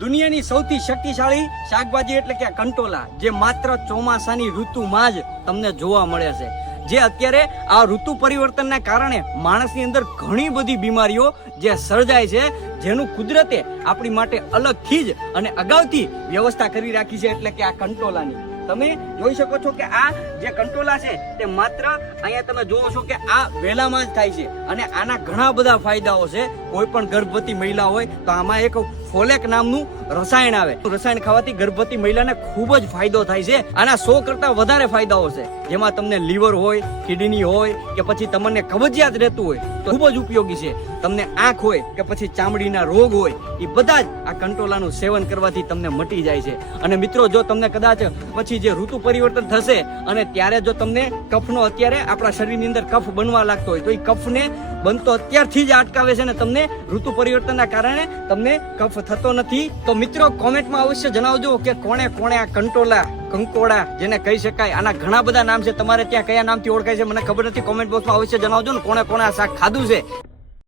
દુનિયાની સૌથી શક્તિશાળી શાકભાજી એટલે કે કંટોલા, જે માત્ર ચોમાસાની ઋતુમાં જ તમને જોવા મળે છે. જે અત્યારે આ ઋતુ પરિવર્તનના કારણે માણસની અંદર ઘણી બધી બીમારીઓ જે સર્જાય છે, જેનું કુદરતે આપણી માટે અલગથી જ અને અગાઉથી વ્યવસ્થા કરી રાખી છે, એટલે કે આ કંટોલાની. તમે જોઈ શકો છો કે આ જે કંટોલા છે તે માત્ર અહીંયા તમે જોવો છો કે આ વેલામાં જ થાય છે, અને આના ઘણા બધા ફાયદાઓ છે. કોઈ પણ ગર્ભવતી મહિલા હોય તો આમાં એક ફોલેક નામનું રસાયણ આવે. રસાયણ ખાવાથી ગર્ભવતી મહિલાને ખૂબ જ ફાયદો થાય છે. આના 100 કરતા વધારે ફાયદાઓ છે, જેમાં તમને લીવર હોય, કિડની હોય કે પછી તમને કબજિયાત રહેતું હોય તો ખૂબ જ ઉપયોગી છે. તમને આંખ હોય કે પછી ચામડીના રોગ હોય, એ બધા જ આ કંટોલાનું સેવન કરવાથી તમને મટી જાય છે. અને મિત્રો, જો તમને કદાચ પછી જે ઋતુ પરિવર્તન થશે અને ત્યારે જો તમને કફનો અત્યારે આપણા શરીરની અંદર કફ બનવા લાગતો હોય તો એ કફને બનતો અત્યારથી જ અટકાવે છે, અને તમને ઋતુ પરિવર્તનના કારણે તમને કફ થતો નથી. તો મિત્રો, કોમેન્ટમાં અવશ્ય જણાવજો કે કોણે કોણે આ કંટોલા, કંકોડા જેને કહી શકાય, આના ઘણા બધા નામ છે. તમારે ત્યાં કયા નામથી ઓળખાય છે મને ખબર નથી. કોમેન્ટ બોક્સમાં અવશ્ય જણાવજો ને કોણે કોણે આ શાક ખાધું છે.